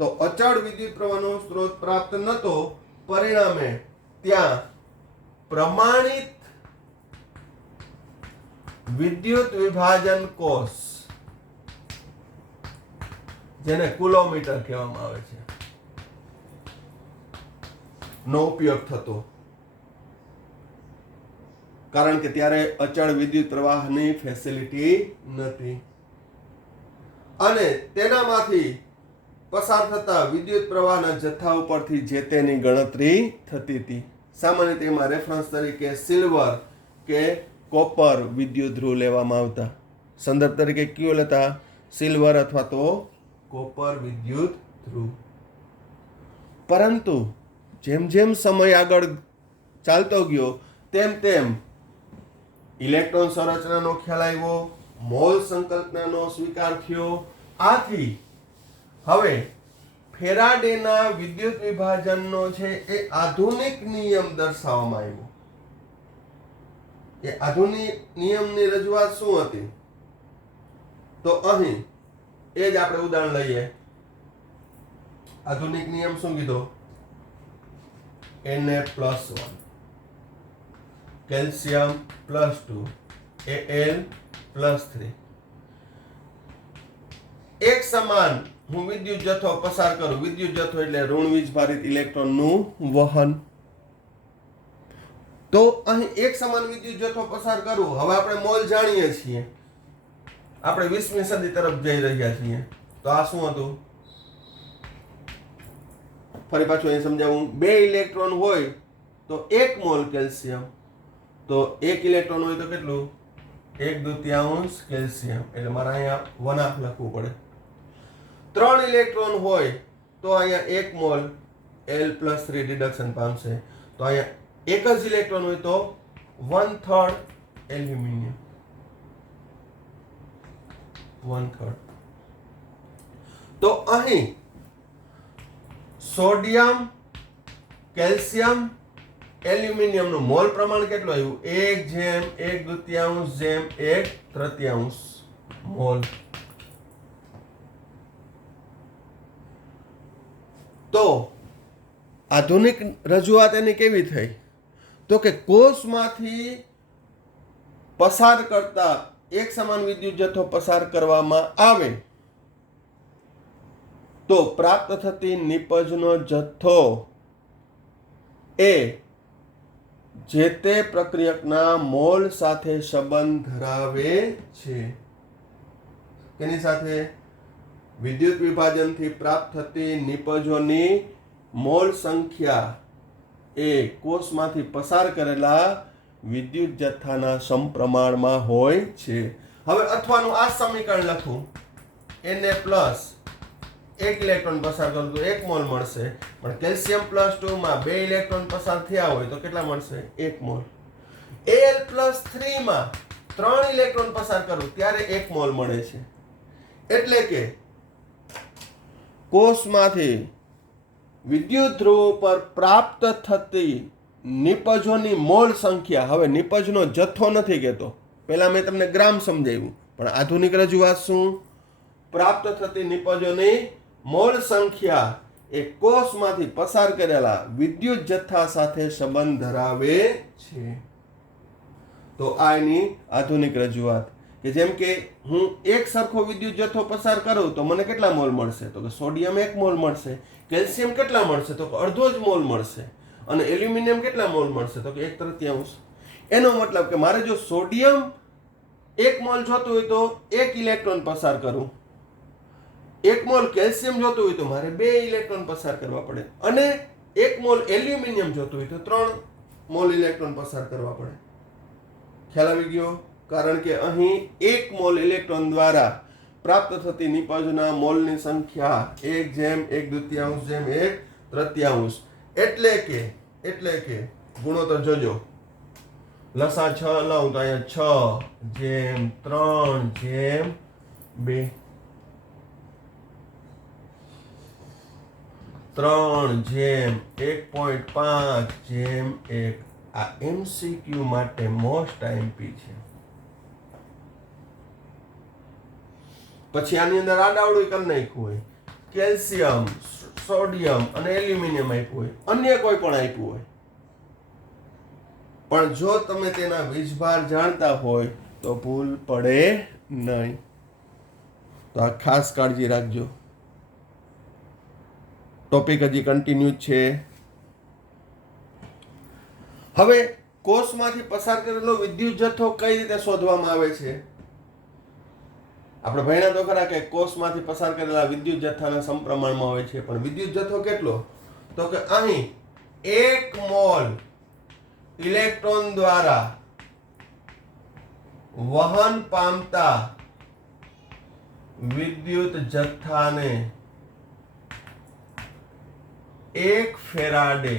તો અચળ વિદ્યુત પ્રવાહનો સ્ત્રોત પ્રાપ્ત નહોતો, પરિણામે ત્યાં પ્રમાણિત વિદ્યુત વિભાજન કોષ, જેને કુલોમીટર કહેવામાં આવે છે, નો ઉપયોગ થતો. કારણ કે ત્યારે અચળ વિદ્યુત પ્રવાહની ફેસિલિટી નથી અને તેનામાંથી પસાર થતા વિદ્યુત પ્રવાહના જથ્થા ઉપરથી જે તેની ગણતરી થતી હતી. સામાન્ય તેમાં રેફરન્સ તરીકે સિલ્વર કે કોપર વિદ્યુત ધ્રુવ લેવામાં આવતા. સંદર્ભ તરીકે કયો લેતા? સિલ્વર અથવા તો કોપર વિદ્યુત ધ્રુવ. પરંતુ જેમ જેમ સમય આગળ ચાલતો ગયો તેમ તેમ ઇલેક્ટ્રોન સંરચનાનો ખ્યાલ આવ્યો, મોલ સંકલ્પનાનો સ્વીકાર થયો. આથી હવે ફેરાડેના વિદ્યુત વિભાજનનો છે એ આધુનિક નિયમ દર્શાવવામાં આવ્યો. એ આધુનિક નિયમની રજૂઆત શું હતી? તો અહીં એ જ આપણે ઉદાહરણ લઈએ. આધુનિક નિયમ શું કીધો? Na+1, calcium +2, Al+3. એક સમાન હું વિદ્યુત જથ્થો પસાર કરું. વિદ્યુત જથ્થો એટલે ઋણ વીજભારિત ઇલેક્ટ્રોનનું વહન. તો અહીં એક સમાન વિદ્યુત જથ્થો પસાર કરું. હવે આપણે મોલ જાણીએ છીએ, આપણે 20મી સદી તરફ જઈ રહ્યા છીએ. તો આ શું હતું? ફરી પાછું અહીં સમજાવું. 2 ઇલેક્ટ્રોન હોય તો 1 મોલ કેલ્શિયમ, તો 1 ઇલેક્ટ્રોન હોય તો કેટલું? 1/2 કેલ્શિયમ, એટલે મારે અહીંયા 1/2 લખવું પડે. 3 ઇલેક્ટ્રોન હોય તો અહીંયા 1 મોલ Al+3 ડિડક્શન પામશે. તો અહીંયા એક જ ઇલેક્ટ્રોન હોય તો 1/3 એલ્યુમિનિયમ, 1/3. તો અહીં સોડિયમ, કેલ્શિયમ એલ્યુમિનિયમનું મોલ પ્રમાણ કેટલું આવ્યું? 1:1/1 મોલ. તો આધુનિક રજૂઆત એની કેવી થઈ? તો કે કોષમાંથી પસાર કરતા એક સમાન વિદ્યુત જથ્થો પસાર કરવામાં આવે તો પ્રાપ્ત થતી નિપજનો જથ્થો એ જે તે પ્રક્રિયકના મોલ સાથે સંબંધ ધરાવે છે. કેની સાથે? વિદ્યુત વિભાજનથી પ્રાપ્ત થતી નિપજોની મોલ સંખ્યા એ કોષમાંથી પસાર કરેલા વિદ્યુત જથ્થાના સમપ્રમાણમાં હોય છે. હવે અથવાનું આ સમીકરણ લખું, Na પ્લસ 1 ઇલેક્ટ્રોન પસાર કરું તો 1 મોલ મળશે, પણ કેલ્શિયમ પ્લસ 2 માં 2 ઇલેક્ટ્રોન પસાર થયા હોય તો કેટલા મળશે? 1 મોલ. Al પ્લસ 3 માં 3 ઇલેક્ટ્રોન પસાર કરું ત્યારે 1 મોલ મળે છે. એટલે કે કોષમાંથી વિદ્યુત ધ્રુવ પર પ્રાપ્ત થતી નિપજોની મોલ સંખ્યા, હવે નિપજનો જથ્થો નથી કહેતો, પહેલા મેં તમને ગ્રામ સમજાવ્યું, પણ આધુનિક રજૂઆત શું? પ્રાપ્ત થતી નિપજોની મોલ સંખ્યા એ કોષમાંથી પસાર કરેલા વિદ્યુત જથ્થા સાથે સંબંધ ધરાવે છે. તો આ એની આધુનિક રજૂઆત, કે જેમ કે હું એક સરખો વિદ્યુત જથ્થો પસાર કરું તો મને કેટલા મોલ મળશે? તો કે સોડિયમ 1 મોલ મળશે. કેલ્શિયમ કેટલા મળશે? તો કે અડધો જ મોલ મળશે. અને એલ્યુમિનિયમ કેટલા મોલ મળશે? તો કે 1/3. એનો મતલબ કે મારે જો સોડિયમ 1 મોલ જોતું હોય તો 1 ઇલેક્ટ્રોન પસાર કરું, 1 મોલ કેલ્શિયમ જોતું હોય તો મારે 2 ઇલેક્ટ્રોન પસાર કરવા પડે, અને 1 મોલ એલ્યુમિનિયમ જોતું હોય તો 3 મોલ ઇલેક્ટ્રોન પસાર કરવા પડે. ખ્યાલ આવી ગયો? કારણ કે અહીં 1 મોલ ઇલેક્ટ્રોન દ્વારા પ્રાપ્ત થતી નિપજના મોલની સંખ્યા 1:1/1 એટલે કે ગુણોત્તર જોજો, લસા 6 લઉં તો અહીંયા 6:3:2, 3:1.5:1. આ MCQ માટે મોસ્ટ આઈએમપી છે. પછી આની અંદર આડાવડું કરી નાખ્યું હોય, કેલ્શિયમ, સોડિયમ અને એલ્યુમિનિયમ આપ્યું હોય, અન્ય કોઈ પણ આપ્યું હોય, પણ જો તમે તેના વીજભાર જાણતા હોય તો ભૂલ પડે નહીં. તો આ ખાસ કાળજી રાખજો. ટોપિક હજી કન્ટિન્યુ છે. હવે કોષમાંથી પસાર કરેલો વિદ્યુત જથ્થો કઈ રીતે શોધવામાં આવે છે? આપણે ભણ્યા તો ખરા કે કોષમાંથી પસાર કરેલા વિદ્યુત જથ્થાના સમપ્રમાણમાં હોય છે, પણ વિદ્યુત જથ્થો કેટલો? તો કે અહીં 1 મોલ ઇલેક્ટ્રોન દ્વારા વહન પામતા વિદ્યુત જથ્થાને 1 ફેરાડે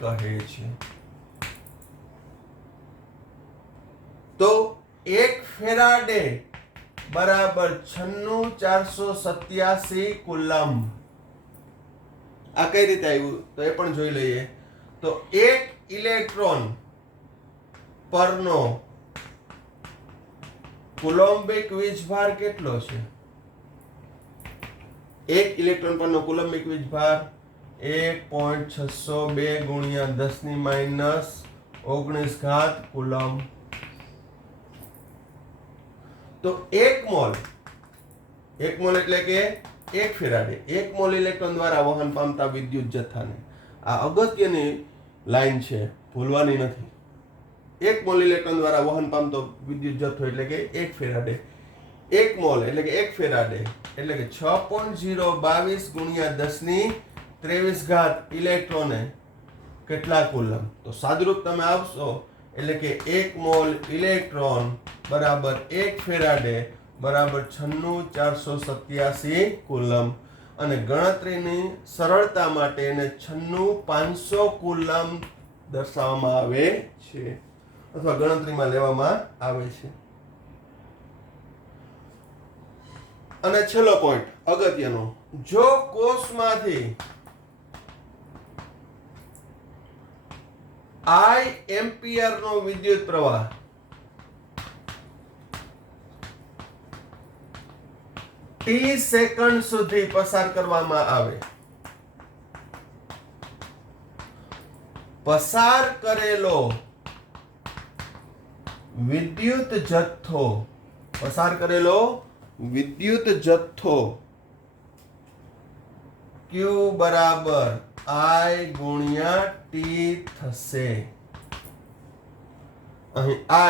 કહે છે. તો 1 ફેરાડે બરાબર 96487 કુલમ. આ કઈ રીતે આવ્યું તો એ પણ જોઈ લઈએ. તો 1 ઇલેક્ટ્રોન પરનો કુલોમ્બિક વીજભાર કેટલો છે? 1 ઇલેક્ટ્રોન પરનો કુલોમ્બિક વીજભાર 1.602 × 10⁻19 કુલમ. તો 1 મોલ એટલે કે 1 ફેરાડે, 1 મોલ ઇલેક્ટ્રોન દ્વારા વહન પામતા વિદ્યુત જથ્થાને, આ અગત્યની લાઈન છે, ભૂલવાની નથી. 1 મોલ ઇલેક્ટ્રોન દ્વારા વહન પામતો વિદ્યુત જથ્થો એટલે કે 1 ફેરાડે. 1 મોલ એટલે કે 1 ફેરાડે એટલે કે 6.022 × 10⁻23 ઇલેક્ટ્રોને કેટલા કુલમ? તો સાદુરૂપ તમે આપશો એટલે કે 1 મોલ ઇલેક્ટ્રોન બરાબર 1 ફેરાડે બરાબર 96487 કુલમ. અને ગણતરીની સરળતા માટે એને 96500 કુલમ દર્શાવવામાં આવે છે, અથવા ગણતરીમાં લેવામાં આવે છે. અને છેલ્લો પોઈન્ટ અગત્યનો, જો કોષમાંથી I એમ્પિયરનો વિદ્યુત પ્રવાહ t સેકન્ડ સુધી પસાર કરવામાં આવે, પસાર કરેલો વિદ્યુત જથ્થો Q બરાબર I ગુણ્યા t થશે. અહીં I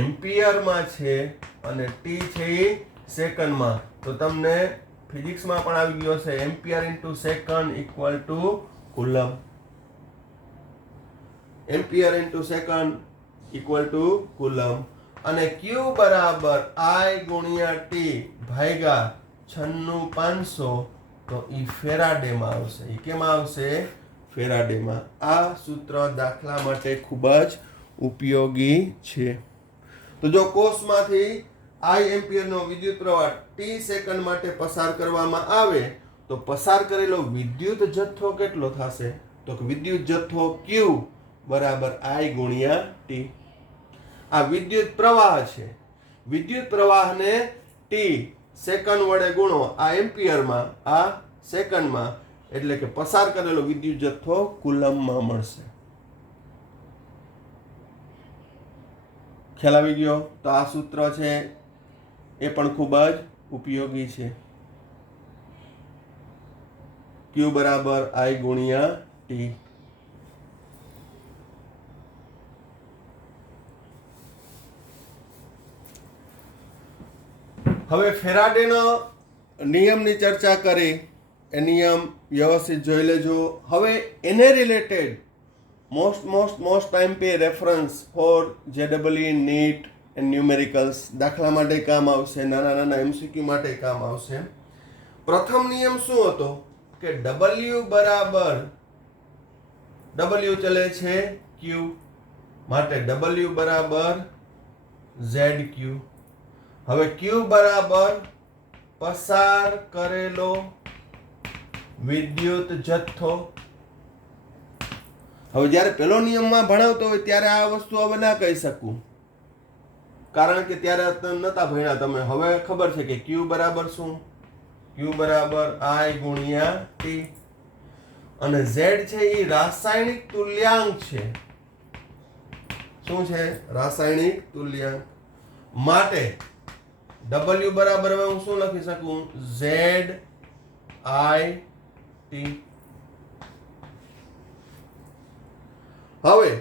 એમ્પિયરમાં છે અને t છે એ સેકન્ડમાં. તો તમને ફિઝિક્સમાં પણ આવી ગયો છે ampere into second equal to coulomb. Ampere into second equal to coulomb. અને Q બરાબર I ગુણ્યા t ભાગ્યા 96500. તો ઈ ફેરાડેમાં આવશે. ઈ કેમાં આવશે? ફેરાડેમાં. આ સૂત્ર દાખલા માટે ખૂબ જ ઉપયોગી છે. તો જો કોષમાંથી I એમ્પિયરનો વિદ્યુત પ્રવાહ t સેકન્ડ માટે પસાર કરવામાં આવે તો પસાર કરેલો વિદ્યુત જથ્થો કેટલો થશે? તો કે વિદ્યુત જથ્થો Q બરાબર I ગુણ્યા t. આ વિદ્યુત પ્રવાહ છે. વિદ્યુત પ્રવાહને t સેકન્ડ વડે ગુણો આ એમ્પિયરમાં, આ સેકન્ડમાં, એટલે કે પસાર કરેલો વિદ્યુત જથ્થો કુલમમાં મળશે. ખ્યાલ આવી ગયો? તો આ સૂત્ર છે એ પણ ખૂબ જ ઉપયોગી છે. Q બરાબર I ગુણ્યા t. હવે ફેરાડેનો નિયમની ચર્ચા કરી. એ નિયમ વ્યવસ્થિત જોઈ લેજો. હવે એને રિલેટેડ મોસ્ટ ટાઈમ પે reference for JEE NEET and numericals દાખલા માટે કામ આવશે, નાના MCQ માટે કામ આવશે. પ્રથમ નિયમ શું હતો કે W બરાબર W ચલે છે Q, માટે W બરાબર ZQ. હવે Q બરાબર પસાર કરેલો વિદ્યુત જથ્થો. હવે જ્યારે પેલો નિયમમાં ભણાવતો હોય ત્યારે આ વસ્તુ હવે ના કહી શકું, કારણ કે ત્યારે નતા ભણ્યા તમે. હવે ખબર છે કે Q બરાબર શું? Q બરાબર I ગુણ્યા t. અને Z છે એ રાસાયણિક તુલ્યાંક છે. શું છે? રાસાયણિક તુલ્યાંક. માટે W બરાબર હવે હું શું લખી શકું? ZIT. હવે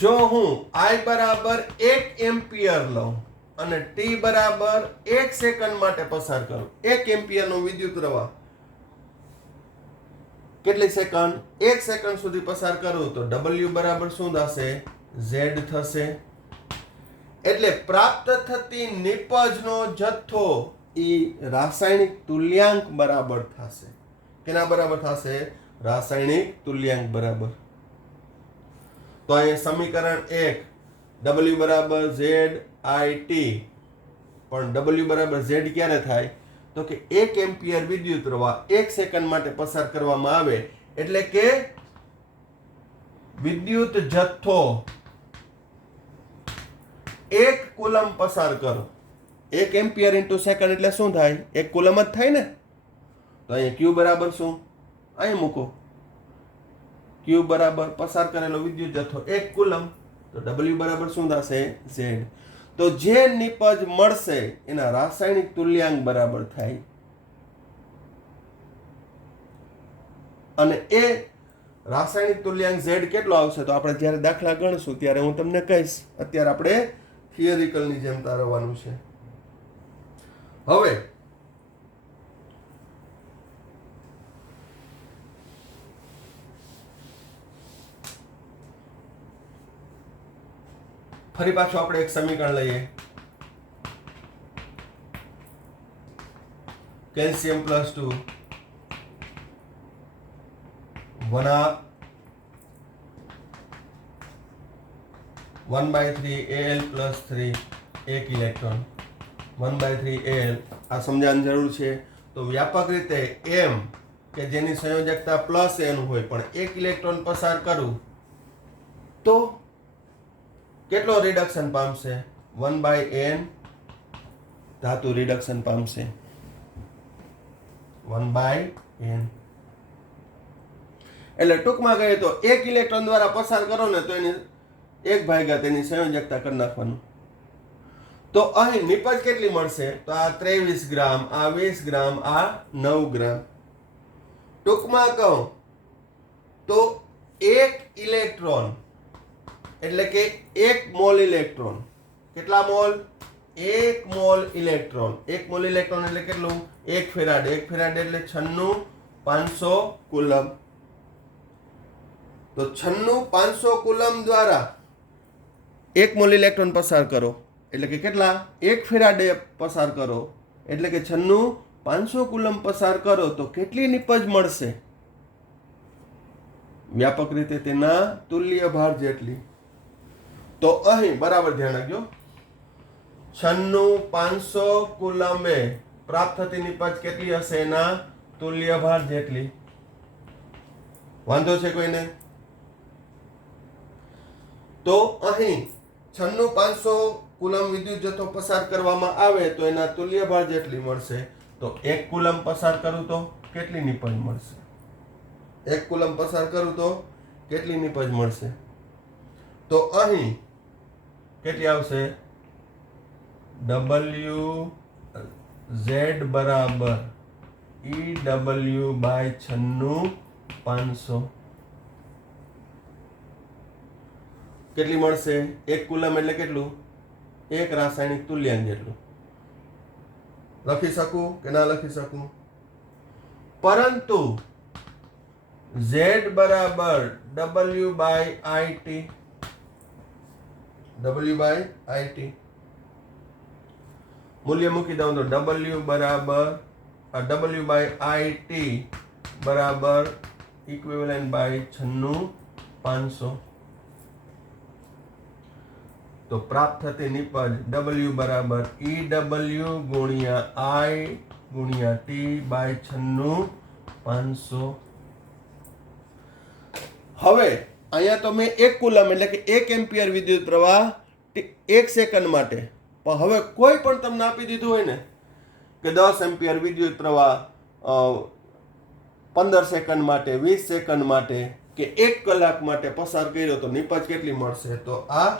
જો હું I બરાબર 1 એમ્પિયર લઉં અને t બરાબર 1 સેકન્ડ માટે પસાર કરું, 1 એમ્પિયરનો વિદ્યુત પ્રવાહ કેટલી સેકન્ડ? 1 સેકન્ડ સુધી પસાર કરું તો W બરાબર શું થશે? Z થશે. એટલે પ્રાપ્ત થતી નિપજનો જથ્થો ઈ રાસાયણિક તુલ્યાંક બરાબર થશે. કેના બરાબર થશે? રાસાયણિક તુલ્યાંક બરાબર. તો અહીંયા સમીકરણ 1 W બરાબર ZIT, પણ W બરાબર Z ક્યારે થાય? તો કે 1 એમ્પિયર વિદ્યુત પ્રવાહ 1 સેકન્ડ માટે પસાર કરવામાં આવે એટલે કે વિદ્યુત જથ્થો 1 કુલમ પસાર કરો. 1 એમ્પિયર ઇન્ટુ સેકન્ડ એટલે શું થાય? 1 કુલમ જ થાય ને. તો અહીંયા Q બરાબર શું? અહીં મૂકો. Q બરાબર પસાર કરેલો વિદ્યુત જથ્થો 1 કુલમ. તો W બરાબર શું થશે? Z. તો જે નિપજ મળશે એના રાસાયણિક તુલ્યાંક બરાબર થાય. અને એ રાસાયણિક તુલ્યાંક Z કેટલો આવશે તો આપણે જ્યારે દાખલા ગણશું ત્યારે હું તમને કહીશ. અત્યારે આપણે થિયરિકલની જેમ તારવવાનું છે. હવે ફરી પાછું આપણે એક સમીકરણ લઈએ. કેલ્શિયમ +2 1/3 Al +3 એક ઇલેક્ટ્રોન 1/3 L આ સમજાવવાની જરૂર છે. તો વ્યાપક રીતે m કે જેની સંયોજકતા +n હોય પણ એક ઇલેક્ટ્રોન પસાર કરું તો કેટલો રિડક્શન પામશે? 1/n ધાતુ રિડક્શન પામશે 1/n. એટલે ટૂંકમાં કહીએ તો એક ઇલેક્ટ્રોન દ્વારા પસાર કરો ને તો એની 1/, તેની સંયોજકતા કરી નાખવાનું. તો અહીં નિપજ કેટલી મળશે? તો આ 23 ગ્રામ, આ 20 ગ્રામ, આ 9 ગ્રામ. ટૂંકમાં કહું તો એક ઇલેક્ટ્રોન એટલે કે 1 મોલ ઇલેક્ટ્રોન. કેટલા mall? 1 mall electron. 1 mall electron એટલે કેટલું? 1 ફેરાડ. 1 ફેરાડ એટલે 96,500 કુલમ. તો 96,500 કુલમ દ્વારા 1 મોલ ઇલેક્ટ્રોન પસાર કરો એટલે કે કેટલા? 1 ફેરાડે પસાર કરો એટલે કે 96,500 કુલમ પસાર કરો તો કેટલી નિપજ મળશે? વ્યાપક રીતે તેના તુલ્ય ભાર જેટલી. તો અહીં બરાબર ધ્યાન રાખજો, 96,500 કુલમે પ્રાપ્ત થતી નિપજ કેટલી હશે? એના તુલ્ય ભાર જેટલી. વાંધો છે કોઈને? તો અહીં 96,500 કુલમ વિદ્યુત જથ્થો પસાર કરવામાં આવે તો એના તુલ્ય ભાર જેટલી મળશે. તો 1 કુલમ પસાર કરું તો કેટલી નિપજ મળશે? 1 કુલમ પસાર કરું તો કેટલી નિપજ મળશે? તો અહીં કેટલી આવશે? WZ બરાબર EW/96,500. કેટલી મળશે? 1 કુલમ એટલે કેટલું? 1 રાસાયણિક તુલ્યાંક જેટલું. લખી શકું કે ના લખી શકું? પરંતુ Z બરાબર W/IT. મૂલ્ય મૂકી દઉં તો W બરાબર W/IT બરાબર equivalent/96,500. તો પ્રાપ્ત થતી નિપજ W બરાબર EW ગુણ્યા I ગુણ્યા T/96,500. હવે અહીંયા તો મેં 1 કુલમ એટલે કે 1 એમ્પિયર વિદ્યુત પ્રવાહ 1 સેકન્ડ માટે, પણ હવે કોઈ પણ તમને આપી દીધું હોય ને કે 10 એમ્પિયર વિદ્યુત પ્રવાહ 15 સેકન્ડ માટે, 20 સેકન્ડ માટે કે 1 કલાક માટે પસાર કર્યો તો નિપજ કેટલી મળશે? તો આ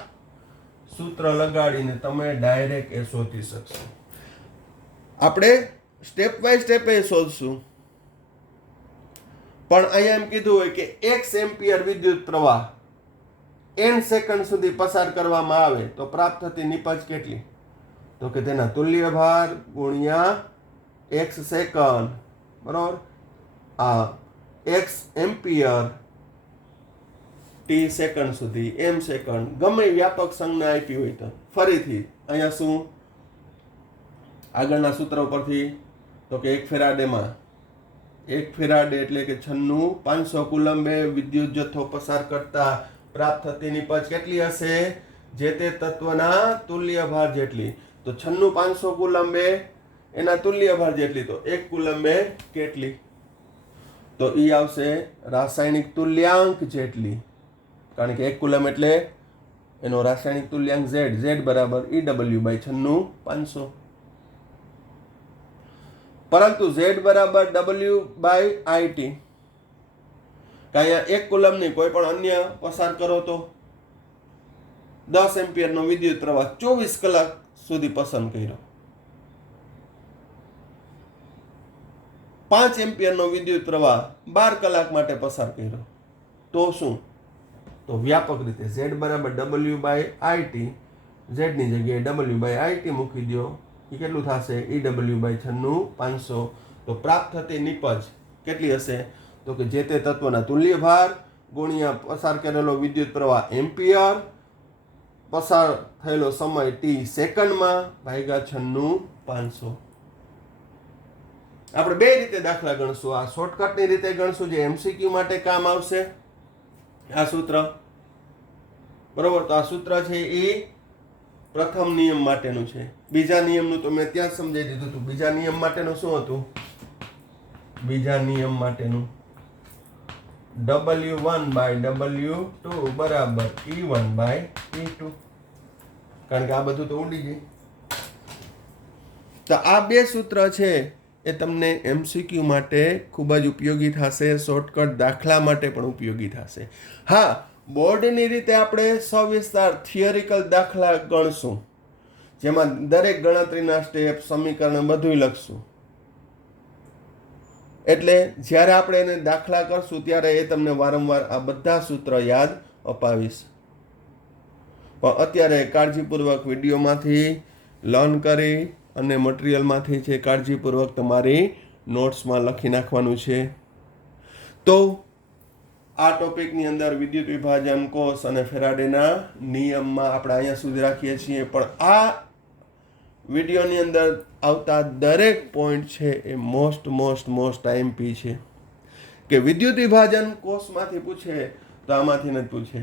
સૂત્ર લગાડીને તમે ડાયરેક્ટ એ શોધી શકશો. આપણે સ્ટેપ બાય સ્ટેપ એ શોધશું, પણ અહીંયા એમ કીધું હોય કે 1 એમ્પિયર વિદ્યુત પ્રવાહ n સેકન્ડ સુધી પસાર કરવામાં આવે તો પ્રાપ્ત થતી નિપજ કેટલી? તો કે તેના તુલ્ય ભાર ગુણ્યા x સેકન્ડ, બરાબર, આ x એમ્પિયર t સેકન્ડ સુધી, m સેકન્ડ, ગમે વ્યાપક સંજ્ઞા આપી હોય તો. ફરીથી અહીંયા શું આગળના સૂત્ર પરથી તો કે 1 ફેરાડેમાં 1 ફેરાડે એટલે કે 96,500 કુલંબે વિદ્યુત જથ્થો પસાર કરતા પ્રાપ્ત થતી નિપજ કેટલી હશે? જે તે તત્વના તુલ્ય ભાર જેટલી. તો 96,500 કુલંબે એના તુલ્ય ભાર જેટલી. તો 1 કુલંબે કેટલી? તો ઈ આવશે રાસાયણિક તુલ્યાંક જેટલી, કારણ કે 1 કુલમ એટલે એનો રાસાયણિક તુલ્યાંક Z. Z બરાબર EW/96,500. પરંતુ Z બરાબર W/IT. અહીંયા 1 કુલમની કોઈ પણ અન્ય પસાર કરો તો 10 એમ્પિયરનો વિદ્યુત પ્રવાહ 24 કલાક સુધી પસંદ કર્યો, 5 એમ્પિયરનો વિદ્યુત પ્રવાહ 12 કલાક માટે પસાર કર્યો તો શું? તો વ્યાપક રીતે Z બરાબર W/IT, Z ની જગ્યાએ W/IT મૂકી દો, એ કેટલું થશે? EW/96,500. તો પ્રાપ્ત થતી નિપજ કેટલી હશે? તો કે જે તે તત્વના તુલ્ય ભાર ગુણ્યા પસાર કરેલો વિદ્યુત પ્રવાહ એમ્પિયર, પસાર થયેલો સમય t સેકન્ડમાં ભાગ્યા 96,500. આપણે બે રીતે દાખલા ગણશું. આ શોર્ટકટની રીતે ગણશું જે MCQ માટે કામ આવશે. આ સૂત્ર, બરોબર. તો આ સૂત્ર છે એ પ્રથમ નિયમ માટેનું છે. બીજા નિયમનું તો મેં ત્યાં જ સમજાવી દીધું હતું. બીજા નિયમ માટેનું શું હતું? બીજા નિયમ માટેનું W1/W2 બરાબર E1/E2. કારણ કે આ બધું તો ઉડી જાય. તો આ બે સૂત્ર છે એ તમને MCQ માટે ખૂબ જ ઉપયોગી થશે, શોર્ટકટ દાખલા માટે પણ ઉપયોગી થશે. હા, બોર્ડની રીતે આપણે સવિસ્તાર થિયરિકલ દાખલા ગણશું, જેમાં દરેક ગણતરીના સ્ટેપ, સમીકરણ બધું લખશું. એટલે જ્યારે આપણે એને દાખલા કરશું ત્યારે એ તમને વારંવાર આ બધા સૂત્ર યાદ અપાવીશ. પણ અત્યારે કાળજીપૂર્વક વિડીયોમાંથી લર્ન કરી અને મટીરિયલમાંથી છે કાળજીપૂર્વક તમારી નોટ્સમાં લખી નાખવાનું છે. તો આ ટોપિકની અંદર વિદ્યુત વિભાજન કોષ અને ફેરાડેના નિયમમાં આપણે અહીંયા સુધી રાખીએ છીએ. પણ આ વિડીયોની અંદર આવતા દરેક પોઈન્ટ છે એ મોસ્ટ IMP છે. કે વિદ્યુત વિભાજન કોષમાંથી પૂછે તો આમાંથી નથી પૂછે.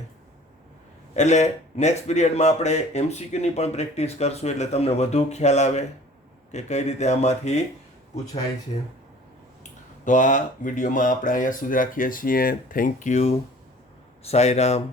એટલે નેક્સ્ટ પીરિયડમાં આપણે MCQની પણ પ્રેક્ટિસ કરશું, એટલે તમને વધુ ખ્યાલ આવે કે કઈ રીતે આમાંથી પૂછાય છે. તો આ વિડીયોમાં આપણે અહીંયા સુધી રાખીએ છીએ. Thank you. સાંઈરામ.